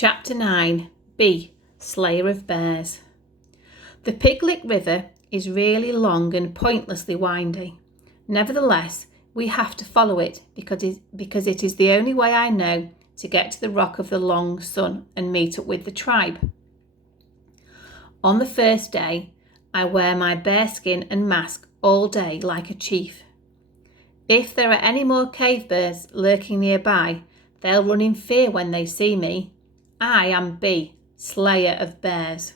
Chapter 9. B. Slayer of Bears. The Piglit River is really long and pointlessly windy. Nevertheless, we have to follow it because it is the only way I know to get to the Rock of the Long Sun and meet up with the tribe. On the first day, I wear my bearskin and mask all day like a chief. If there are any more cave bears lurking nearby, they'll run in fear when they see me. I am B, Slayer of Bears.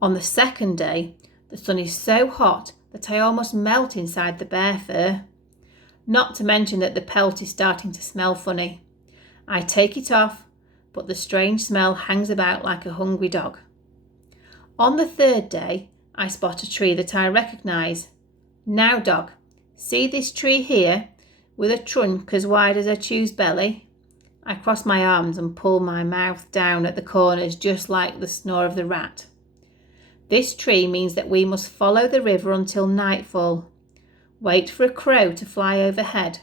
On the second day, the sun is so hot that I almost melt inside the bear fur. Not to mention that the pelt is starting to smell funny. I take it off, but the strange smell hangs about like a hungry dog. On the third day, I spot a tree that I recognise. Now, dog, see this tree here, with a trunk as wide as a chew's belly? I cross my arms and pull my mouth down at the corners just like the snore of the rat. This tree means that we must follow the river until nightfall. Wait for a crow to fly overhead.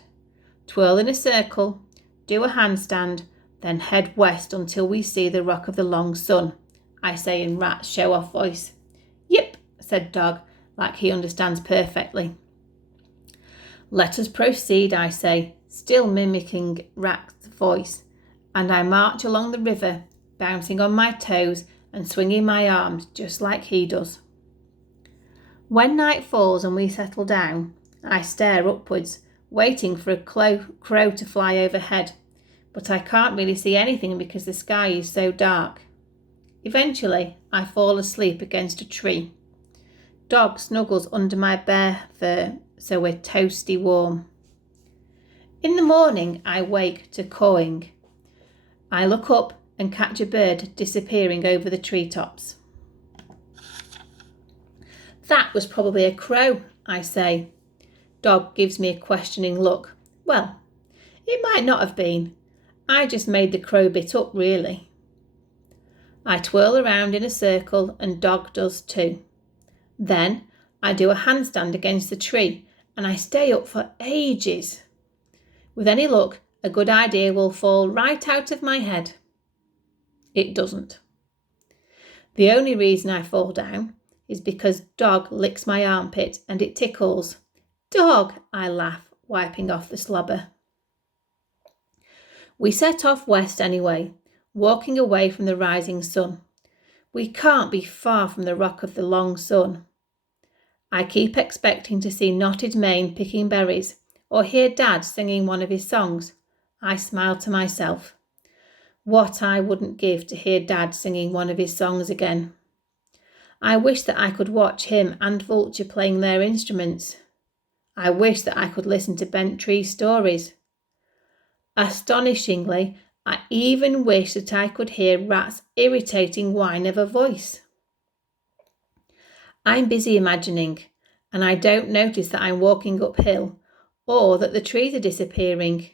Twirl in a circle, do a handstand, then head west until we see the Rock of the Long Sun, I say in Rat's show-off voice. Yip, said Dog, like he understands perfectly. Let us proceed, I say, still mimicking Rat's voice, and I march along the river, bouncing on my toes and swinging my arms just like he does. When night falls and we settle down, I stare upwards, waiting for a crow to fly overhead, but I can't really see anything because the sky is so dark. Eventually, I fall asleep against a tree. Dog snuggles under my bear fur, so we're toasty warm. In the morning, I wake to cawing. I look up and catch a bird disappearing over the treetops. That was probably a crow, I say. Dog gives me a questioning look. Well, it might not have been. I just made the crow bit up, really. I twirl around in a circle and Dog does too. Then I do a handstand against the tree and I stay up for ages. With any luck, a good idea will fall right out of my head. It doesn't. The only reason I fall down is because Dog licks my armpit and it tickles. Dog, I laugh, wiping off the slobber. We set off west anyway, walking away from the rising sun. We can't be far from the Rock of the Long Sun. I keep expecting to see Knotted Mane picking berries or hear Dad singing one of his songs. I smile to myself. What I wouldn't give to hear Dad singing one of his songs again. I wish that I could watch him and Vulture playing their instruments. I wish that I could listen to Bent Tree stories. Astonishingly, I even wish that I could hear Rat's irritating whine of a voice. I'm busy imagining, and I don't notice that I'm walking uphill or that the trees are disappearing.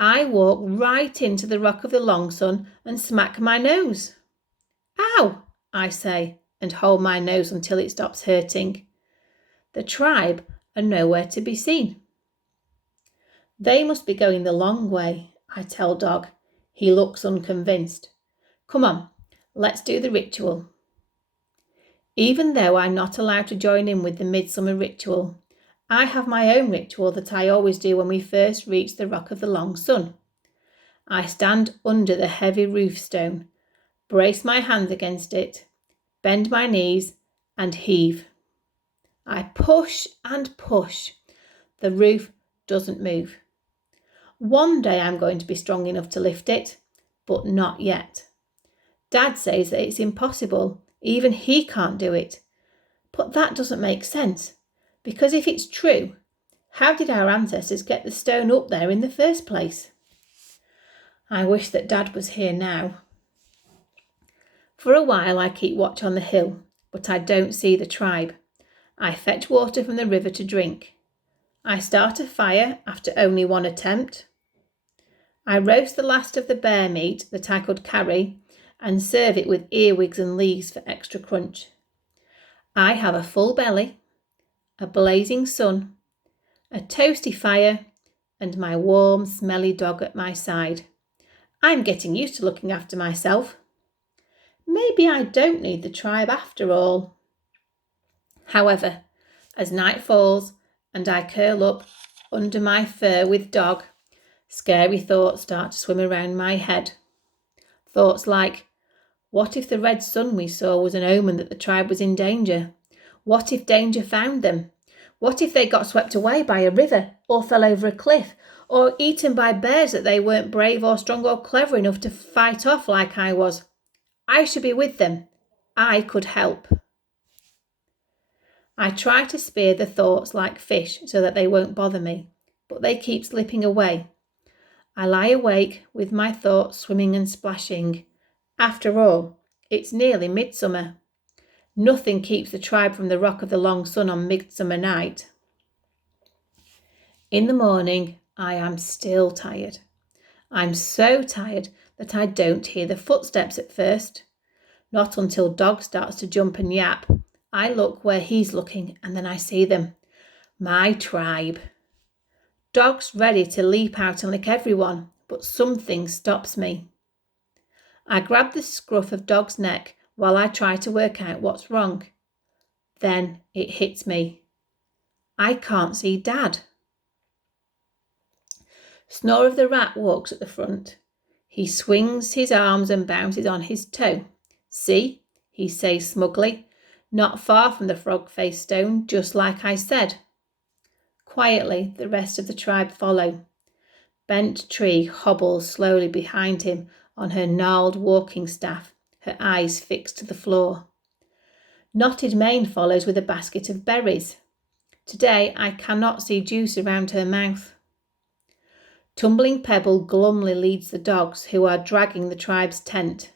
I walk right into the Rock of the Long Sun and smack my nose. Ow, I say, and hold my nose until it stops hurting. The tribe are nowhere to be seen. They must be going the long way, I tell Dog. He looks unconvinced. Come on, let's do the ritual. Even though I'm not allowed to join in with the midsummer ritual, I have my own ritual that I always do when we first reach the Rock of the Long Sun. I stand under the heavy roof stone, brace my hands against it, bend my knees and heave. I push and push. The roof doesn't move. One day I'm going to be strong enough to lift it, but not yet. Dad says that it's impossible. Even he can't do it. But that doesn't make sense, because if it's true, how did our ancestors get the stone up there in the first place? I wish that Dad was here now. For a while I keep watch on the hill, but I don't see the tribe. I fetch water from the river to drink. I start a fire after only one attempt. I roast the last of the bear meat that I could carry and serve it with earwigs and leaves for extra crunch. I have a full belly, a blazing sun, a toasty fire, and my warm, smelly dog at my side. I'm getting used to looking after myself. Maybe I don't need the tribe after all. However, as night falls and I curl up under my fur with Dog, scary thoughts start to swim around my head. Thoughts like, what if the red sun we saw was an omen that the tribe was in danger? What if danger found them? What if they got swept away by a river or fell over a cliff or eaten by bears that they weren't brave or strong or clever enough to fight off like I was? I should be with them. I could help. I try to spear the thoughts like fish so that they won't bother me, but they keep slipping away. I lie awake with my thoughts swimming and splashing. After all, it's nearly midsummer. Nothing keeps the tribe from the rock of the long sun on midsummer night. In the morning, I am still tired. I'm so tired that I don't hear the footsteps at first. Not until Dog starts to jump and yap. I look where he's looking and then I see them. My tribe. Dog's ready to leap out and lick everyone, but something stops me. I grab the scruff of Dog's neck while I try to work out what's wrong. Then it hits me. I can't see Dad. Snore of the rat walks at the front. He swings his arms and bounces on his toe. See, he says smugly, not far from the frog-faced stone, just like I said. Quietly, the rest of the tribe follow. Bent Tree hobbles slowly behind him on her gnarled walking staff, her eyes fixed to the floor. Knotted Mane follows with a basket of berries. Today I cannot see juice around her mouth. Tumbling Pebble glumly leads the dogs, who are dragging the tribe's tent.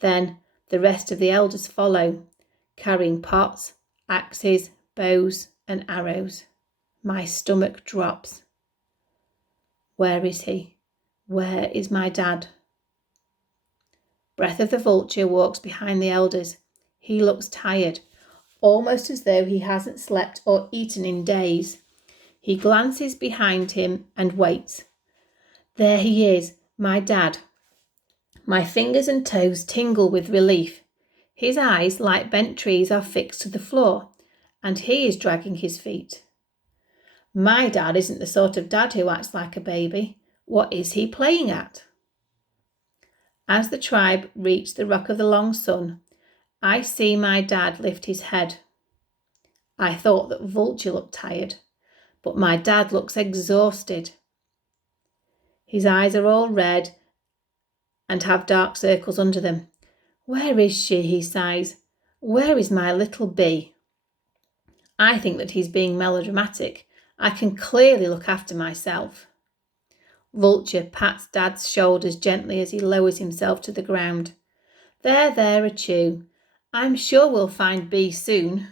Then the rest of the elders follow, carrying pots, axes, bows and arrows. My stomach drops. Where is he? Where is my dad? Breath of the Vulture walks behind the elders. He looks tired, almost as though he hasn't slept or eaten in days. He glances behind him and waits. There he is, my dad. My fingers and toes tingle with relief. His eyes, like bent trees, are fixed to the floor, and he is dragging his feet. My dad isn't the sort of dad who acts like a baby. What is he playing at? As the tribe reach the rock of the long sun, I see my dad lift his head. I thought that Vulture looked tired, but my dad looks exhausted. His eyes are all red and have dark circles under them. Where is she? He sighs. Where is my little bee? I think that he's being melodramatic. I can clearly look after myself. Vulture pats Dad's shoulders gently as he lowers himself to the ground. There, a chew. I'm sure we'll find Bee soon.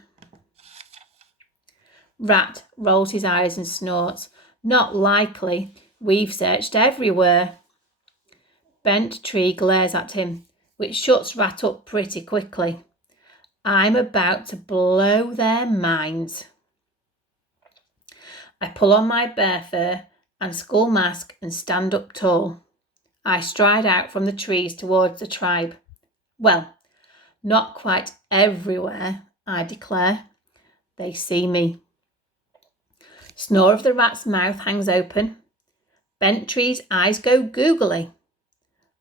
Rat rolls his eyes and snorts. Not likely. We've searched everywhere. Bent Tree glares at him, which shuts Rat up pretty quickly. I'm about to blow their minds. I pull on my bear fur and skull mask and stand up tall. I stride out from the trees towards the tribe. Well, not quite everywhere, I declare. They see me. Snore of the rat's mouth hangs open. Bent Tree's eyes go googly.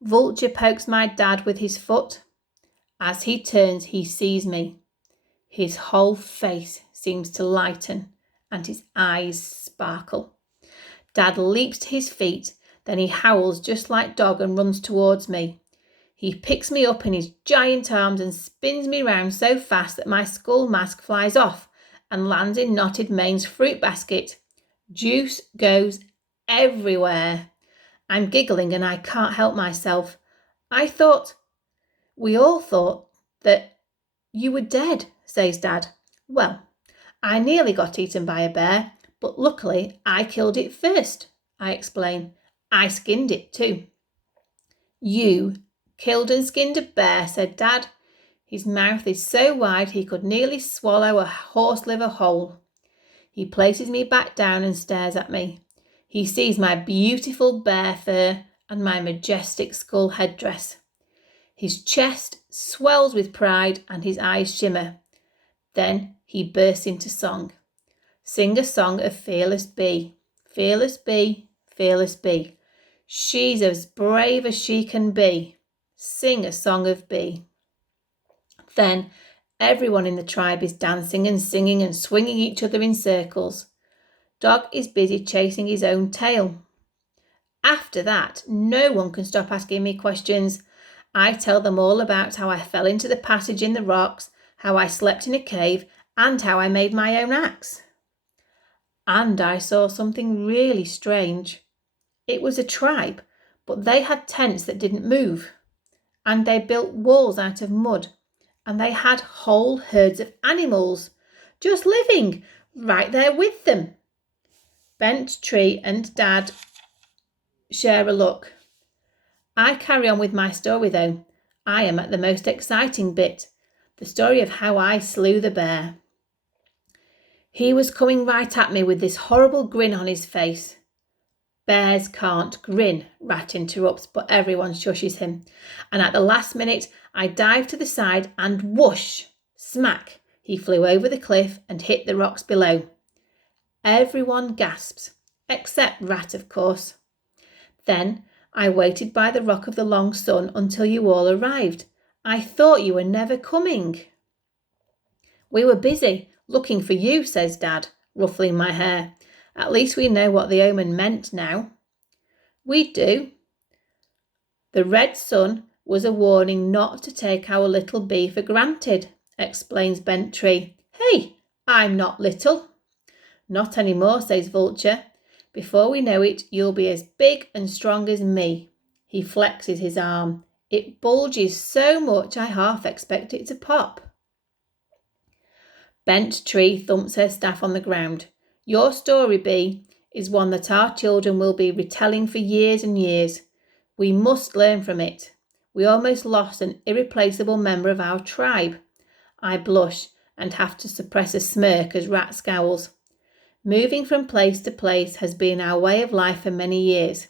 Vulture pokes my dad with his foot. As he turns, he sees me. His whole face seems to lighten and his eyes sparkle. Dad leaps to his feet, then he howls just like Dog and runs towards me. He picks me up in his giant arms and spins me round so fast that my skull mask flies off and lands in Knotted Mane's fruit basket. Juice goes everywhere. I'm giggling and I can't help myself. We all thought that you were dead, says Dad. Well, I nearly got eaten by a bear, but luckily I killed it first, I explain. I skinned it too. You killed and skinned a bear, said Dad. His mouth is so wide he could nearly swallow a horse liver whole. He places me back down and stares at me. He sees my beautiful bear fur and my majestic skull headdress. His chest swells with pride and his eyes shimmer. Then he bursts into song. Sing a song of fearless bee. Fearless bee, fearless bee. She's as brave as she can be. Sing a song of bee. Then everyone in the tribe is dancing and singing and swinging each other in circles. Dog is busy chasing his own tail. After that, no one can stop asking me questions. I tell them all about how I fell into the passage in the rocks, how I slept in a cave, and how I made my own axe. And I saw something really strange. It was a tribe, but they had tents that didn't move, and they built walls out of mud, and they had whole herds of animals just living right there with them. Bent Tree and Dad share a look. I carry on with my story though. I am at the most exciting bit, the story of how I slew the bear. He was coming right at me with this horrible grin on his face. Bears can't grin, Rat interrupts, but everyone shushes him. And at the last minute, I dive to the side and whoosh, smack, he flew over the cliff and hit the rocks below. Everyone gasps, except Rat, of course. Then I waited by the rock of the long sun until you all arrived. I thought you were never coming. We were busy looking for you, says Dad, ruffling my hair. At least we know what the omen meant now. We do. The red sun was a warning not to take our little bee for granted, explains Bent Tree. Hey, I'm not little. Not anymore, says Vulture. Before we know it, you'll be as big and strong as me. He flexes his arm. It bulges so much I half expect it to pop. Bent Tree thumps her staff on the ground. Your story, Bee, is one that our children will be retelling for years and years. We must learn from it. We almost lost an irreplaceable member of our tribe. I blush and have to suppress a smirk as Rat scowls. Moving from place to place has been our way of life for many years.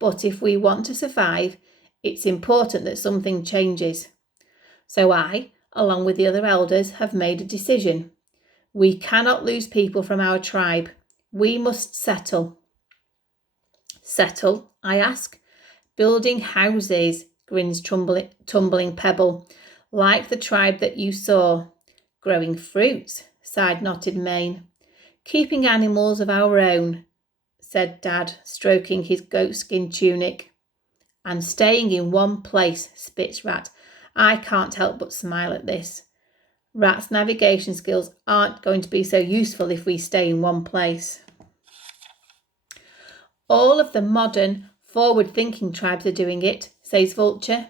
But if we want to survive, it's important that something changes. So I, along with the other elders, have made a decision. We cannot lose people from our tribe. We must settle. Settle, I ask. Building houses, grins Tumbling Pebble. Like the tribe that you saw. Growing fruits, sighed Knotted Mane. Keeping animals of our own, said Dad, stroking his goatskin tunic. And staying in one place, spits Rat. I can't help but smile at this. Rat's navigation skills aren't going to be so useful if we stay in one place. All of the modern, forward-thinking tribes are doing it, says Vulture.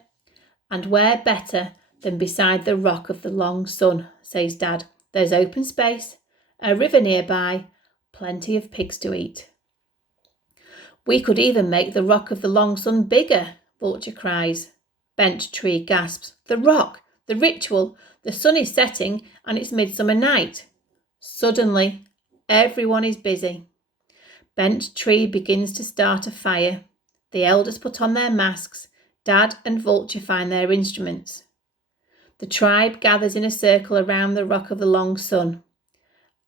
And where better than beside the rock of the long sun, says Dad. There's open space, a river nearby, plenty of pigs to eat. We could even make the rock of the long sun bigger, Vulture cries. Bent Tree gasps. The rock, the ritual, the sun is setting and it's midsummer night. Suddenly, everyone is busy. Bent Tree begins to start a fire. The elders put on their masks. Dad and Vulture find their instruments. The tribe gathers in a circle around the rock of the long sun.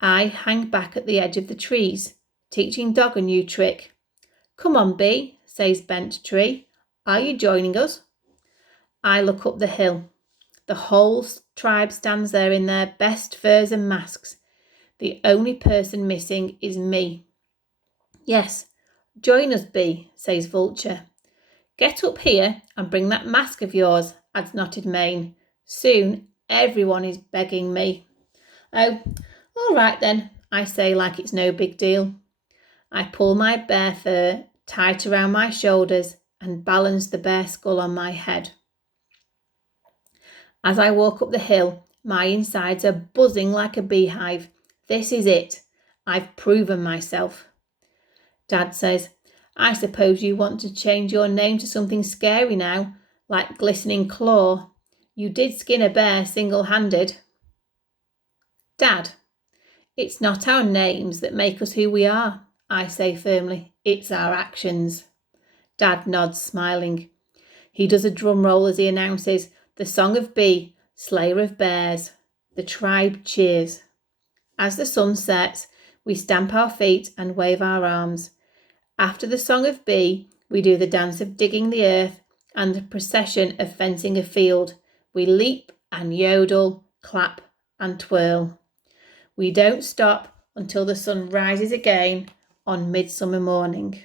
I hang back at the edge of the trees, teaching Dog a new trick. Come on, Bee, says Bent Tree. Are you joining us? I look up the hill. The whole tribe stands there in their best furs and masks. The only person missing is me. Yes, join us, Bee, says Vulture. Get up here and bring that mask of yours, adds Knotted Mane. Soon everyone is begging me. Oh, all right then, I say like it's no big deal. I pull my bear fur tight around my shoulders and balance the bear skull on my head. As I walk up the hill, my insides are buzzing like a beehive. This is it. I've proven myself. Dad says, I suppose you want to change your name to something scary now, like Glistening Claw. You did skin a bear single-handed. Dad, it's not our names that make us who we are, I say firmly. It's our actions. Dad nods, smiling. He does a drum roll as he announces, "The Song of B, Slayer of Bears." The tribe cheers. As the sun sets, we stamp our feet and wave our arms. After the Song of B, we do the dance of digging the earth and the procession of fencing a field. We leap and yodel, clap and twirl. We don't stop until the sun rises again on midsummer morning.